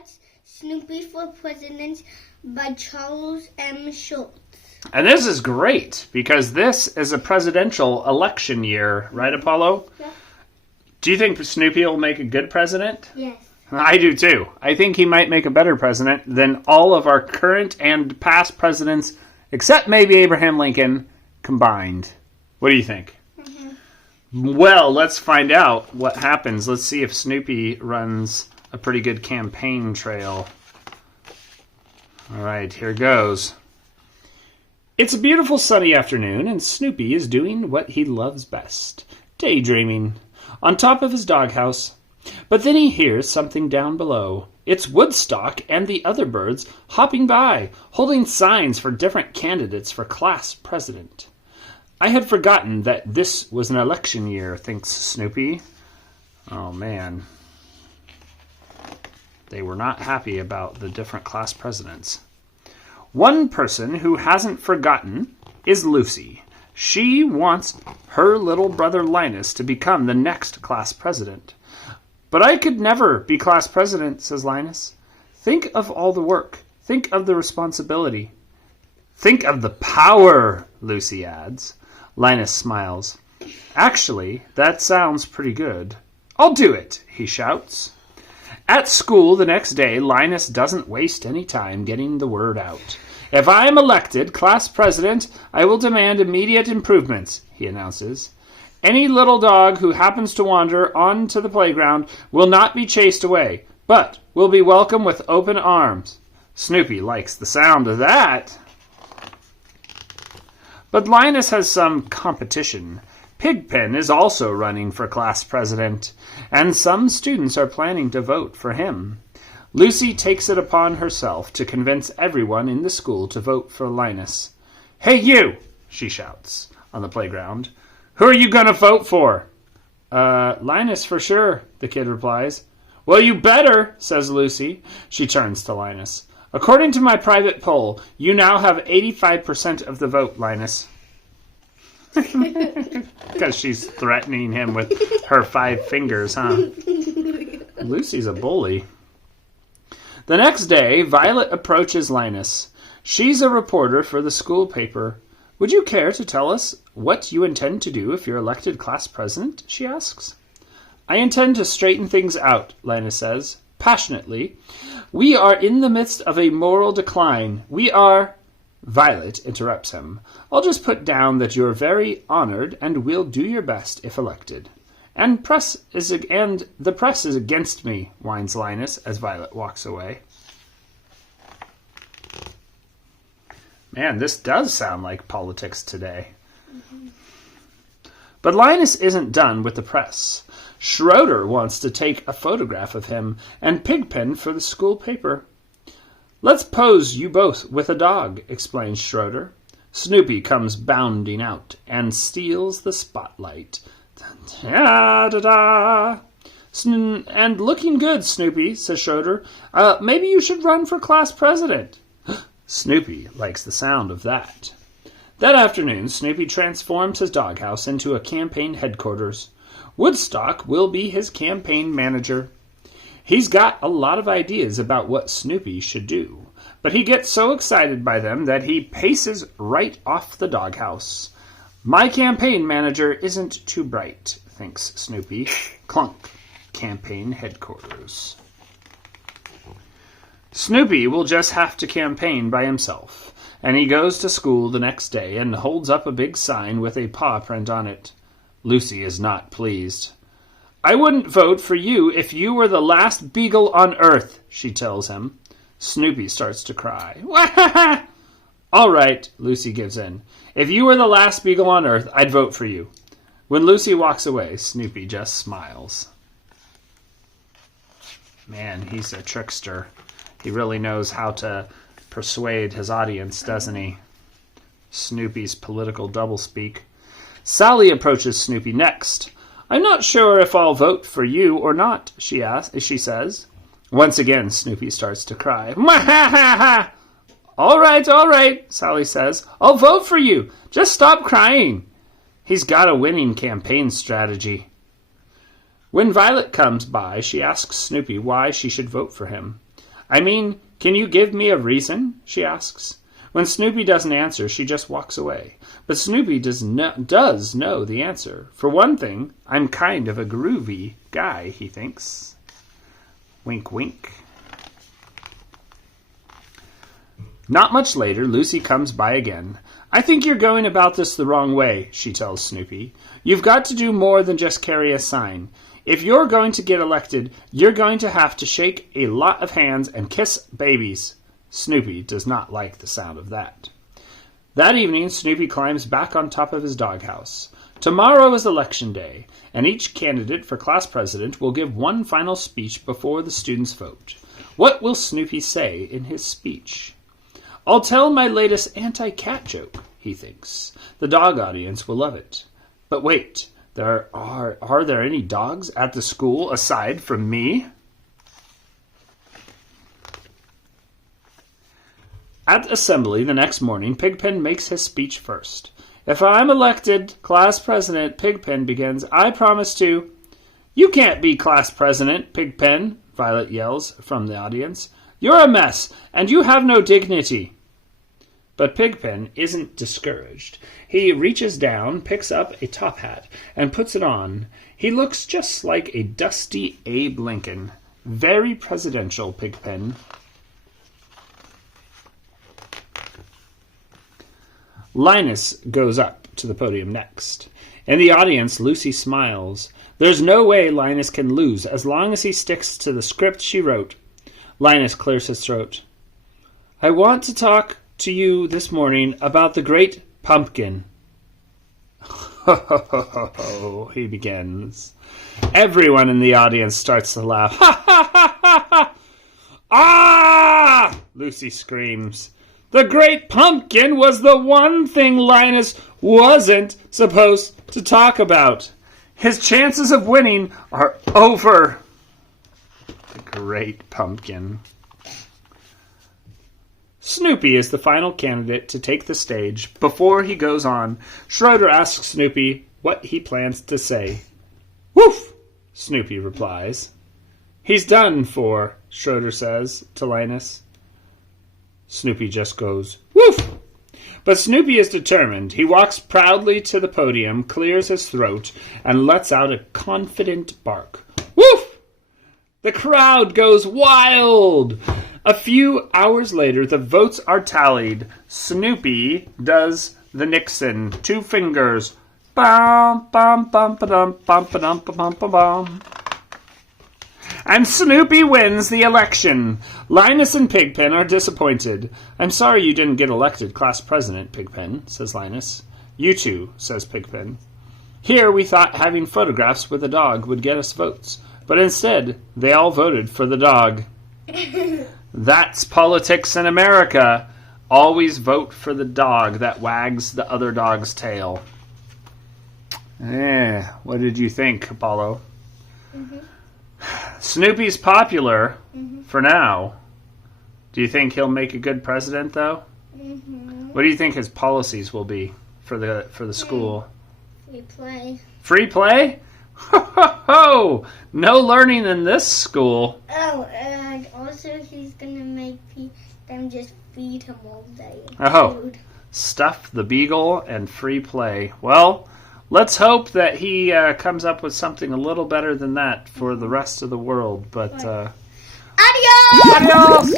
What's Snoopy for President by Charles M. Schulz. And this is great because this is a presidential election year, right, Apollo? Yeah. Do you think Snoopy will make a good president? Yes. I do too. I think he might make a better president than all of our current and past presidents, except maybe Abraham Lincoln, combined. What do you think? Mm-hmm. Well, let's find out what happens. Let's see if Snoopy runs a pretty good campaign trail. All right, here goes. It's a beautiful sunny afternoon, and Snoopy is doing what he loves best, daydreaming, on top of his doghouse. But then he hears something down below. It's Woodstock and the other birds hopping by, holding signs for different candidates for class president. I had forgotten that this was an election year, thinks Snoopy. Oh, man. They were not happy about the different class presidents. One person who hasn't forgotten is Lucy. She wants her little brother Linus to become the next class president. But I could never be class president, says Linus. Think of all the work. Think of the responsibility. Think of the power, Lucy adds. Linus smiles. Actually, that sounds pretty good. I'll do it, he shouts. At school the next day, Linus doesn't waste any time getting the word out. If I am elected class president, I will demand immediate improvements, he announces. Any little dog who happens to wander onto the playground will not be chased away, but will be welcomed with open arms. Snoopy likes the sound of that. But Linus has some competition. Pigpen is also running for class president, and some students are planning to vote for him. Lucy takes it upon herself to convince everyone in the school to vote for Linus. Hey, you, she shouts on the playground. Who are you going to vote for? Linus for sure, the kid replies. Well, you better, says Lucy. She turns to Linus. According to my private poll, you now have 85% of the vote, Linus. Because she's threatening him with her 5 fingers, huh? Lucy's a bully. The next day, Violet approaches Linus. She's a reporter for the school paper. Would you care to tell us what you intend to do if you're elected class president? She asks. I intend to straighten things out, Linus says, passionately. We are in the midst of a moral decline. We are... Violet interrupts him. I'll just put down that you're very honored and will do your best if elected. And the press is against me, whines Linus as Violet walks away. Man, this does sound like politics today. Mm-hmm. But Linus isn't done with the press. Schroeder wants to take a photograph of him and Pigpen for the school paper. Let's pose you both with a dog, explains Schroeder. Snoopy comes bounding out and steals the spotlight. Da-da-da. And looking good, Snoopy, says Schroeder. Maybe you should run for class president. Snoopy likes the sound of that. That afternoon, Snoopy transforms his doghouse into a campaign headquarters. Woodstock will be his campaign manager. He's got a lot of ideas about what Snoopy should do, but he gets so excited by them that he paces right off the doghouse. My campaign manager isn't too bright, thinks Snoopy. Clunk. Campaign headquarters. Snoopy will just have to campaign by himself, and he goes to school the next day and holds up a big sign with a paw print on it. Lucy is not pleased. I wouldn't vote for you if you were the last beagle on earth, she tells him. Snoopy starts to cry. All right, Lucy gives in. If you were the last beagle on earth, I'd vote for you. When Lucy walks away, Snoopy just smiles. Man, he's a trickster. He really knows how to persuade his audience, doesn't he? Snoopy's political doublespeak. Sally approaches Snoopy next. I'm not sure if I'll vote for you or not, she says. Once again, Snoopy starts to cry. All right, Sally says. I'll vote for you. Just stop crying. He's got a winning campaign strategy. When Violet comes by, she asks Snoopy why she should vote for him. I mean, can you give me a reason? She asks. When Snoopy doesn't answer, she just walks away. But Snoopy does know the answer. For one thing, I'm kind of a groovy guy, he thinks. Wink, wink. Not much later, Lucy comes by again. I think you're going about this the wrong way, she tells Snoopy. You've got to do more than just carry a sign. If you're going to get elected, you're going to have to shake a lot of hands and kiss babies. Snoopy does not like the sound of that. That evening, Snoopy climbs back on top of his doghouse. Tomorrow is election day, and each candidate for class president will give one final speech before the students vote. What will Snoopy say in his speech? I'll tell my latest anti-cat joke, he thinks. The dog audience will love it. But wait, are there any dogs at the school aside from me? At assembly the next morning, Pigpen makes his speech first. If I'm elected class president, Pigpen begins, I promise to... You can't be class president, Pigpen, Violet yells from the audience. You're a mess, and you have no dignity. But Pigpen isn't discouraged. He reaches down, picks up a top hat, and puts it on. He looks just like a dusty Abe Lincoln. Very presidential, Pigpen. Linus goes up to the podium next. In the audience, Lucy smiles. There's no way Linus can lose as long as he sticks to the script she wrote. Linus clears his throat. I want to talk to you this morning about the great pumpkin. Ho, ho, ho, ho, ho, he begins. Everyone in the audience starts to laugh. Ha, ha, ha, ha, ha. Ah! Lucy screams. The great pumpkin was the one thing Linus wasn't supposed to talk about. His chances of winning are over. The great pumpkin. Snoopy is the final candidate to take the stage. Before he goes on, Schroeder asks Snoopy what he plans to say. Woof! Snoopy replies. He's done for, Schroeder says to Linus. Snoopy just goes, woof! But Snoopy is determined. He walks proudly to the podium, clears his throat, and lets out a confident bark. Woof! The crowd goes wild! A few hours later, the votes are tallied. Snoopy does the Nixon. 2 fingers. Bum, bum, bum, ba-dum, bum, ba-dum, ba-bum, ba-bum. And Snoopy wins the election. Linus and Pigpen are disappointed. I'm sorry you didn't get elected class president, Pigpen, says Linus. You too, says Pigpen. Here we thought having photographs with a dog would get us votes, but instead they all voted for the dog. That's politics in America. Always vote for the dog that wags the other dog's tail. What did you think, Apollo? Mm-hmm. Snoopy's popular for now. Do you think he'll make a good president, though? Mm-hmm. What do you think his policies will be for the school? Free play. Free play? Ho, ho, ho! No learning in this school. Oh, and also he's going to make them just feed him all day. Food. Stuff the beagle and free play. Well, let's hope that he comes up with something a little better than that for the rest of the world. But Adios! Adios!